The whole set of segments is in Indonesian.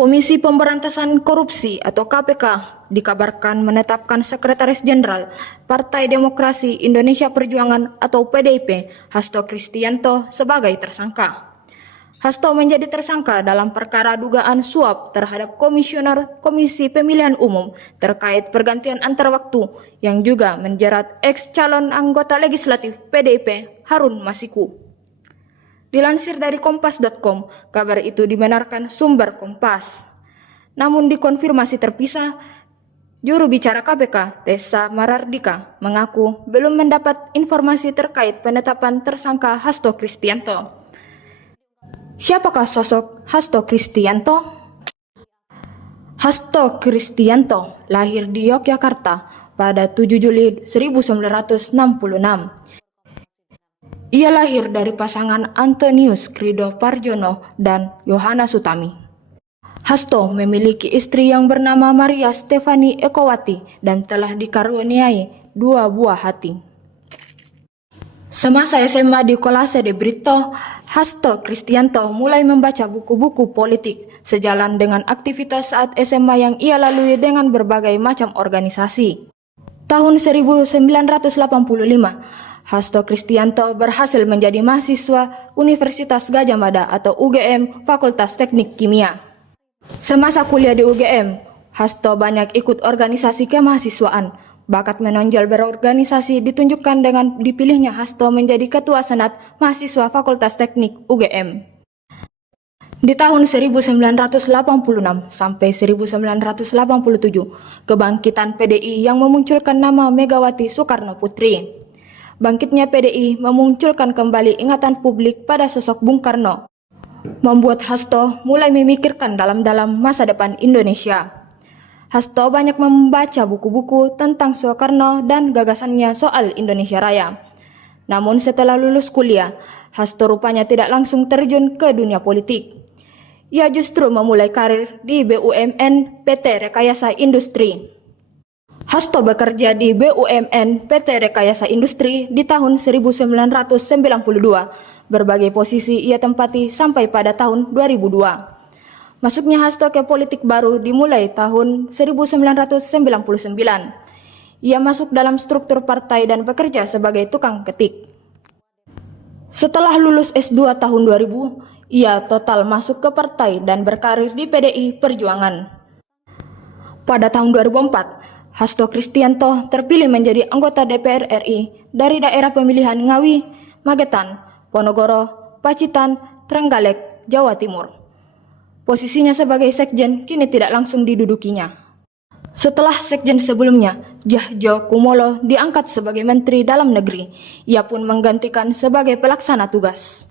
Komisi Pemberantasan Korupsi atau KPK dikabarkan menetapkan Sekretaris Jenderal Partai Demokrasi Indonesia Perjuangan atau PDIP, Hasto Kristianto sebagai tersangka. Hasto menjadi tersangka dalam perkara dugaan suap terhadap Komisioner Komisi Pemilihan Umum terkait pergantian antar waktu yang juga menjerat ex-calon anggota legislatif PDIP Harun Masiku. Dilansir dari kompas.com, kabar itu dibenarkan sumber Kompas. Namun dikonfirmasi terpisah, juru bicara KPK, Tessa Marardika, mengaku belum mendapat informasi terkait penetapan tersangka Hasto Kristianto. Siapakah sosok Hasto Kristianto? Hasto Kristianto lahir di Yogyakarta pada 7 Juli 1966. Ia lahir dari pasangan Antonius Krido Parjono dan Yohana Sutami. Hasto memiliki istri yang bernama Maria Stefani Ekowati dan telah dikaruniai 2 buah hati. Semasa SMA di Kolase de Brito, Hasto Kristianto mulai membaca buku-buku politik sejalan dengan aktivitas saat SMA yang ia lalui dengan berbagai macam organisasi. Tahun 1985, Hasto Kristianto berhasil menjadi mahasiswa Universitas Gadjah Mada atau UGM Fakultas Teknik Kimia. Semasa kuliah di UGM, Hasto banyak ikut organisasi kemahasiswaan. Bakat menonjol berorganisasi ditunjukkan dengan dipilihnya Hasto menjadi Ketua Senat Mahasiswa Fakultas Teknik UGM. Di tahun 1986 sampai 1987, kebangkitan PDI yang memunculkan nama Megawati Soekarno Putri. Bangkitnya PDI memunculkan kembali ingatan publik pada sosok Bung Karno, membuat Hasto mulai memikirkan dalam-dalam masa depan Indonesia. Hasto banyak membaca buku-buku tentang Soekarno dan gagasannya soal Indonesia Raya. Namun setelah lulus kuliah, Hasto rupanya tidak langsung terjun ke dunia politik. Ia justru memulai karir di BUMN PT Rekayasa Industri. Hasto bekerja di BUMN PT Rekayasa Industri di tahun 1992. Berbagai posisi ia tempati sampai pada tahun 2002. Masuknya Hasto ke politik baru dimulai tahun 1999. Ia masuk dalam struktur partai dan bekerja sebagai tukang ketik. Setelah lulus S2 tahun 2000, ia total masuk ke partai dan berkarir di PDI Perjuangan. Pada tahun 2004, Hasto Kristianto terpilih menjadi anggota DPR RI dari daerah pemilihan Ngawi, Magetan, Ponorogo, Pacitan, Trenggalek, Jawa Timur. Posisinya sebagai sekjen kini tidak langsung didudukinya. Setelah sekjen sebelumnya, Djahjo Kumolo diangkat sebagai Menteri Dalam Negeri. Ia pun menggantikan sebagai pelaksana tugas.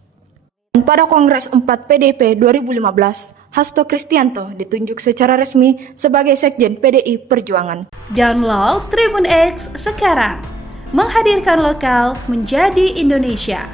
Pada Kongres 4 PDIP 2015, Hasto Kristianto ditunjuk secara resmi sebagai sekjen PDI Perjuangan. Download Tribun X sekarang, menghadirkan lokal menjadi Indonesia.